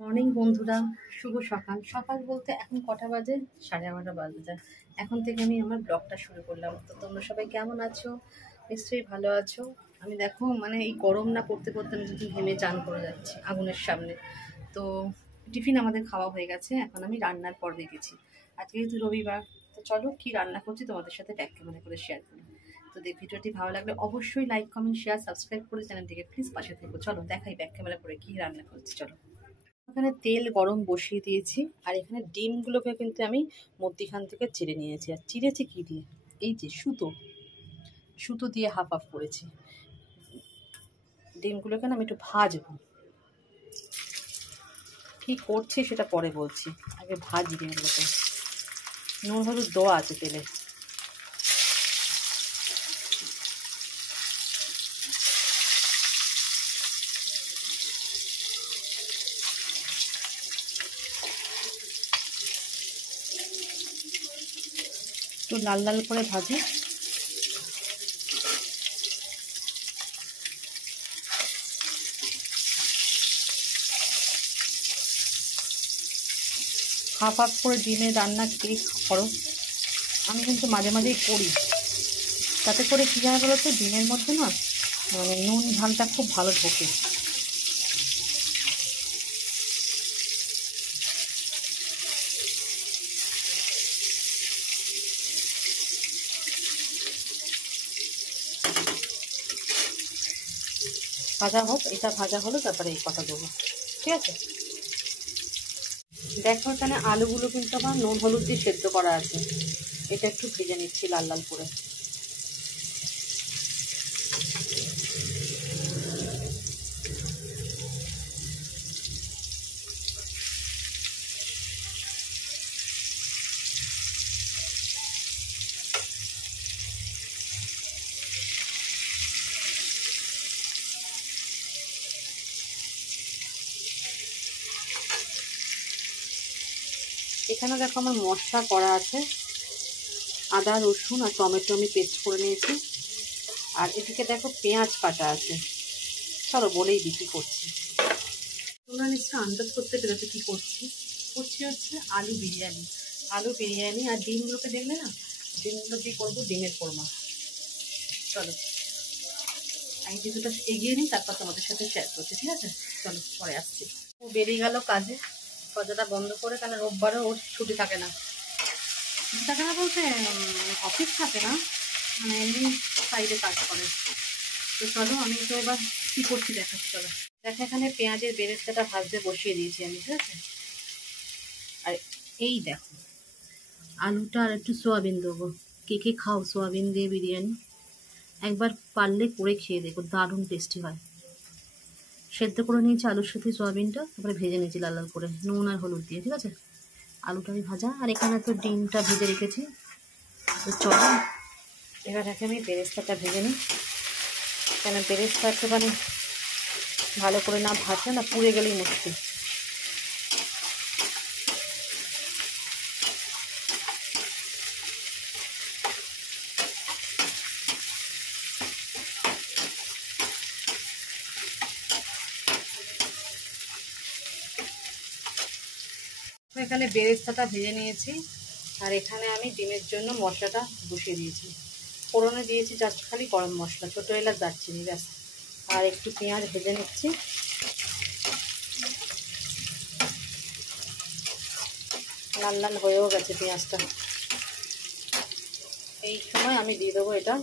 Morning বন্ধুরা, শুভ সকাল। সকাল বলতে এখন কটা বাজে? 11:30 বাজে যায়। এখন থেকে আমি আমার ব্লগটা শুরু করলাম। তো তোমরা সবাই কেমন আছো? নিশ্চয়ই ভালো আছো। আমি দেখো এই গরম না পড়তে পড়তে আমি যদি ঘেমে চান করে যাচ্ছি আগুনের সামনে। তো টিফিন আমাদের খাওয়া হয়ে গেছে, এখন আমি রান্নার পর দেখেছি। আজকে যেহেতু রবিবার, তো চলো কি রান্না করছি তোমাদের সাথে ব্যাক ক্যামেরা করে শেয়ার করি। তো ভিডিওটি ভালো লাগলে অবশ্যই লাইক, কমেন্ট, শেয়ার, সাবস্ক্রাইব করে চ্যানেলটিকে প্লিজ পাশে থেকো। চলো দেখাই ব্যাক ক্যামেরা করে কি রান্না করছি। চলো, এখানে তেল গরম বসিয়ে দিয়েছি, আর এখানে ডিমগুলোকে কিন্তু আমি মধ্যিখান থেকে চিড়ে নিয়েছি। আর চিড়েছি কি দিয়ে? এই যে সুতো সুতো দিয়ে হাফ হাফ করেছি। ডিমগুলোকে না আমি একটু ভাজবো। কি করছি সেটা পরে বলছি, আগে ভাজি ডিমগুলোকে। নুন হলুদ দেওয়া আছে তেলে। একটু লাল লাল করে ভাজি। হাফ হাফ করে ডিমের রান্না কে করো? আমি কিন্তু মাঝে মাঝেই করি। তাতে করে কী জানা বলো তো, ডিমের মধ্যে না নুন ঝালটা খুব ভালো ঢোকে। ভাজা হোক, এটা ভাজা হলো, তারপরে এই কথা দেবো, ঠিক আছে? দেখো এখানে আলুগুলো কিন্তু আমার নুন হলুদ দিয়ে সেদ্ধ করা আছে। এটা একটু ভেজে নিচ্ছি লাল লাল করে। এখানে দেখো আমার মশলা করা আছে, আদা রসুন আর টমেটো আমি পেস্ট করে নিয়েছি। আর এদিকে দেখো পেঁয়াজ কাটা আছে। চলো বলেই দিই কী করছি। তোমরা নিশ্চয় আন্দাজ করতে পেরেছো কী করছি। করছি হচ্ছে আলু বিরিয়ানি। আলু বিরিয়ানি আর ডিমগুলোকে দেখলে না, ডিমগুলো দিয়ে করবো ডিমের কোরমা। চলো আমি কিছুটা এগিয়ে নিই, তারপর তোমাদের সাথে শেয়ার করছি, ঠিক আছে? চলো পরে আসছি। ও বেরিয়ে গেল কাজে, দরজাটা বন্ধ করে, কারণ রোববারও ওর ছুটি থাকে না। ছুটি থাকে না বলতে অফিস থাকে না, এমনি সাইডে কাজ করে। তো চলো আমি তো এবার কী করছি দেখাচ্ছি। চলো দেখো এখানে পেঁয়াজের বেরেস্তাটা ভাজতে বসিয়ে দিয়েছি আমি, ঠিক আছে? আর এই দেখো আলুটা আর একটু সোয়াবিন দেবো। কে কে খাও সোয়াবিন দিয়ে বিরিয়ানি? একবার পারলে করে খেয়ে দেখো, দারুণ টেস্টি হয়। সেদ্ধ করে নিয়েছি আলুর সাথে সোয়াবিনটা, তারপরে ভেজে নিয়েছি লাল লাল করে নুন আর হলুদ দিয়ে, ঠিক আছে? আলুটাই ভাজা, আর এখানে তো ডিমটা ভেজে রেখেছি। তো চলো এবার দেখে আমি বেরেস্তাটা ভেজে নিই, কেন বেরেস্তা একটুখানি ভালো করে না ভাজলে না পুড়ে গেলেই মুশকিল। এখানে বেরেস্তাটা ভেজে নিয়েছি, আর এখানে আমি ডিমের জন্য মশলাটা বসিয়ে দিয়েছি। ফোড়নে দিয়েছি জাস্ট খালি গরম মশলা, ছোটো এলাচ, দারচিনি, ব্যাস। আর একটু পেঁয়াজ ভেজে নিচ্ছি। লাল লাল হয়েও গেছে পেঁয়াজটা। এই সময় আমি দিয়ে দেবো এটা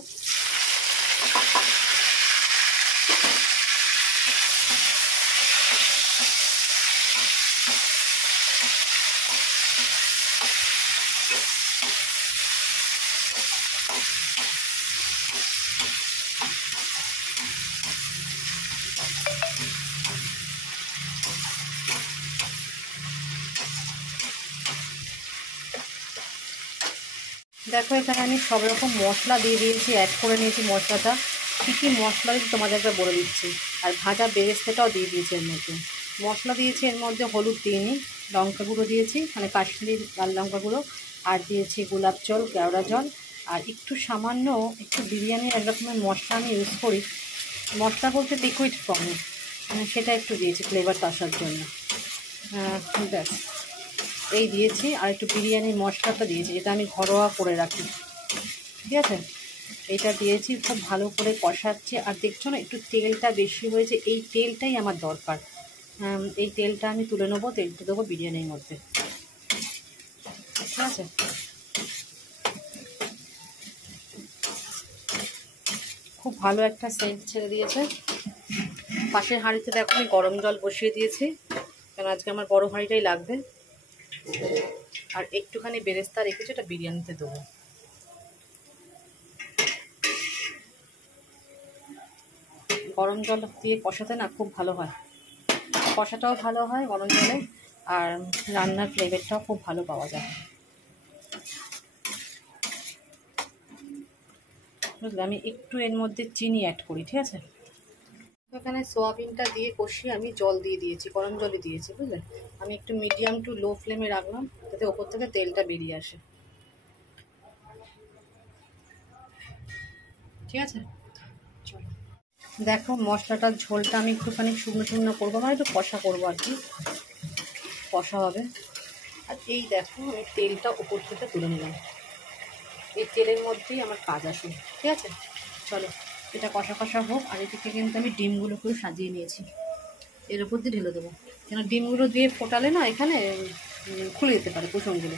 দেখো এখানে আমি সব রকম মশলা দিয়ে দিয়েছি, অ্যাড করে নিয়েছি মশলাটা। কী কী মশলা দিয়েছি তোমাদের একবার বলে দিচ্ছি। আর ভাজা বেরেস্তাটাও দিয়ে দিয়েছি এর মধ্যে। মশলা দিয়েছি এর মধ্যে হলুদ দিইনি, লঙ্কা গুঁড়ো দিয়েছি, কাশ্মীরি লাল লঙ্কা গুঁড়ো, আর দিয়েছি গোলাপ জল, কেওড়া জল, আর একটু সামান্য একটু বিরিয়ানির এক রকমের মশলা আমি ইউজ করি। মশলা বলতে লিকুইড ফর্মে, সেটা একটু দিয়েছি ফ্লেভারটা আসার জন্য। ব্যাস এই দিয়েছি, আর একটু বিরিয়ানির মশলাটা দিয়েছি, যেটা আমি ঘরোয়া করে রাখি, ঠিক আছে। এইটা দিয়েছি, খুব ভালো করে কষাচ্ছি। আর দেখছো না একটু তেলটা বেশি হয়েছে, এই তেলটাই আমার দরকার। এই তেলটা আমি তুলে নেবো, তেলটা দেবো বিরিয়ানির মধ্যে, ঠিক আছে। খুব ভালো একটা সেন্ট ছেড়ে দিয়েছে। পাশের হাঁড়িতে দেখো আমি গরম জল বসিয়ে দিয়েছি, কারণ আজকে আমার বড় হাঁড়িটাই লাগবে। আর একটুখানি বেরেস্তা রেখেছি, ওটা বিরিয়ানিতে দেবো। গরম জল দিয়ে কষাতে না খুব ভালো হয়, কষাটাও ভালো হয় গরম জলে, আর রান্নার ফ্লেভারটাও খুব ভালো পাওয়া যায়, বুঝলে। আমি একটু এর মধ্যে চিনি অ্যাড করি, ঠিক আছে। এখানে সোয়াবিনটা দিয়ে কষিয়ে আমি জল দিয়ে দিয়েছি, গরম জলই দিয়েছি, বুঝলে। আমি একটু মিডিয়াম টু লো ফ্লেমে রাখলাম, যাতে ওপর থেকে তেলটা বেরিয়ে আসে, ঠিক আছে। চলো দেখো মশলাটার ঝোলটা আমি একটুখানি শুকনো শুকনো করবো, মানে একটু কষা করবো আর কি, কষা হবে। আর এই দেখো আমি তেলটা ওপর থেকে তুলে নিলাম, এই তেলের মধ্যেই আমার কাজ আসে, ঠিক আছে। চলো এটা কষা কষা হোক। আর এদিকে কিন্তু আমি ডিমগুলোকেও সাজিয়ে নিয়েছি, এর উপর দিয়ে ঢেলে দেবো, কেন ডিমগুলো দিয়ে ফোটালে না এখানে খুলে যেতে পারে কুসুমগুলো,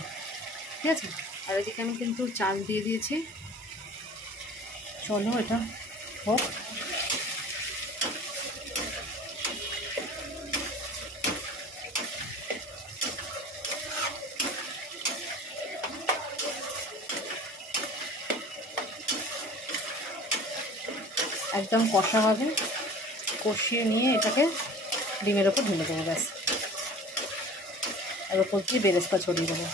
ঠিক আছে। আর এদিকে আমি কিন্তু চাল দিয়ে দিয়েছি, চলো এটা হোক। একদম কষা হবে, কষিয়ে নিয়ে এটাকে ডিমের ওপর ঢেলে দেবো, ব্যাস। আর ওপর দিয়ে বেরেস্তা ছড়িয়ে দেবো।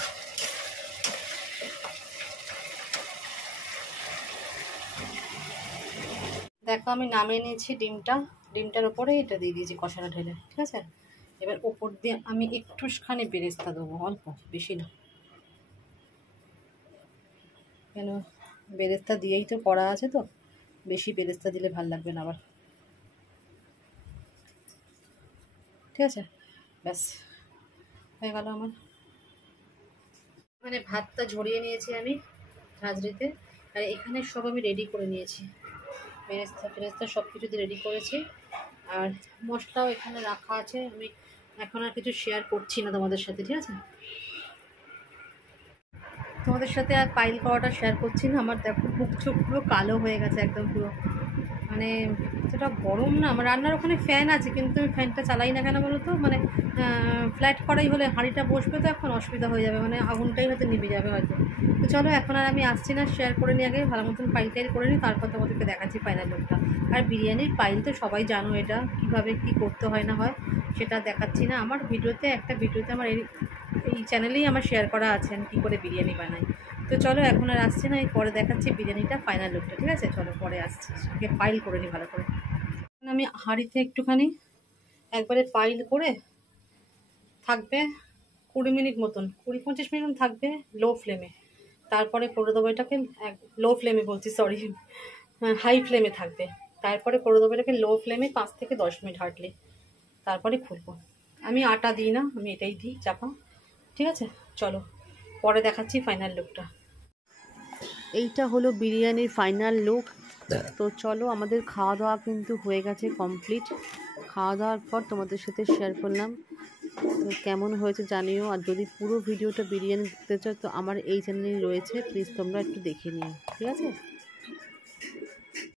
দেখো আমি নামিয়ে নিয়েছি ডিমটার ওপরে এটা দিয়ে দিয়েছি কষাটা ঢেলে, ঠিক আছে। এবার ওপর দিয়ে আমি একটুখানি বেরেস্তা দেবো, অল্প, বেশি না, কেন বেরেস্তা দিয়েই তো করা আছে, তো বেশি বেরেস্তা দিলে ভাল লাগবে না আবার, ঠিক আছে। ব্যাস হয়ে গেল আমার। মানে ভাতটা ঝরিয়ে নিয়েছি আমি ঝাঁঝরিতে, আর এখানে সব আমি রেডি করে নিয়েছি, বেরেস্তা সব কিছু দিয়ে রেডি করেছি। আর মশলাও এখানে রাখা আছে, আমি এখন আর কিছু শেয়ার করছি না তোমাদের সাথে, ঠিক আছে। তোমাদের সাথে আর পাইল করাটা শেয়ার করছি না। আমার দেখো মুখ চোখ পুরো কালো হয়ে গেছে একদম পুরো, মানে সেটা গরম না। আমার রান্নার ওখানে ফ্যান আছে, কিন্তু আমি ফ্যানটা চালাই না কেন বলো তো, মানে ফ্ল্যাট করাই হলে হাঁড়িটা বসবে তো এখন অসুবিধা হয়ে যাবে, মানে আগুনটাই হয়তো নিভে যাবে হয়তো। তো চলো এখন আর আমি আসছি না, শেয়ার করে নিই আগে ভালো মতন পাইল টাইল করে নিই, তারপর তোমাদেরকে দেখাচ্ছি ফাইনাল লুকটা। আর বিরিয়ানির পাইল তো সবাই জানো, এটা কীভাবে কী করতে হয় না হয় সেটা দেখাচ্ছি না। আমার একটা ভিডিওতে আমার এই চ্যানেলেই আমার শেয়ার করা আছে আমি কী করে বিরিয়ানি বানাই। তো চলো এখন আর আসছি না, এই পরে দেখাচ্ছি বিরিয়ানিটা ফাইনাল লুকটা, ঠিক আছে। চলো পরে আসছি, আগে পাইল করে নিই ভালো করে। আমি হাঁড়িতে একটুখানি একবারে পাইল করে থাকবে 20 মিনিট মতন, 20-25 মিনিট মতন থাকবে লো ফ্লেমে। তারপরে করে দেবো এটাকে, লো ফ্লেমে বলছি, সরি, হাই ফ্লেমে থাকবে। তারপরে করে দেবো এটাকে লো ফ্লেমে 5 থেকে 10 মিনিট হার্ডলি, তারপরে খুলবো। আমি আটা দিই না, আমি এটাই দিই চাপা, ঠিক আছে। চলো পরে দেখাচ্ছি ফাইনাল লুকটা। এইটা হলো বিরিয়ানির ফাইনাল লুক। তো চলো আমাদের খাওয়া দাওয়া কিন্তু হয়ে গেছে কমপ্লিট। খাওয়া দাওয়ার পর তোমাদের সাথে শেয়ার করলাম, তো কেমন হয়েছে জানিও। আর যদি পুরো ভিডিওটা বিরিয়ানি দেখতে চাও তো আমার এই চ্যানেলেই রয়েছে, প্লিজ তোমরা একটু দেখে নিও, ঠিক আছে।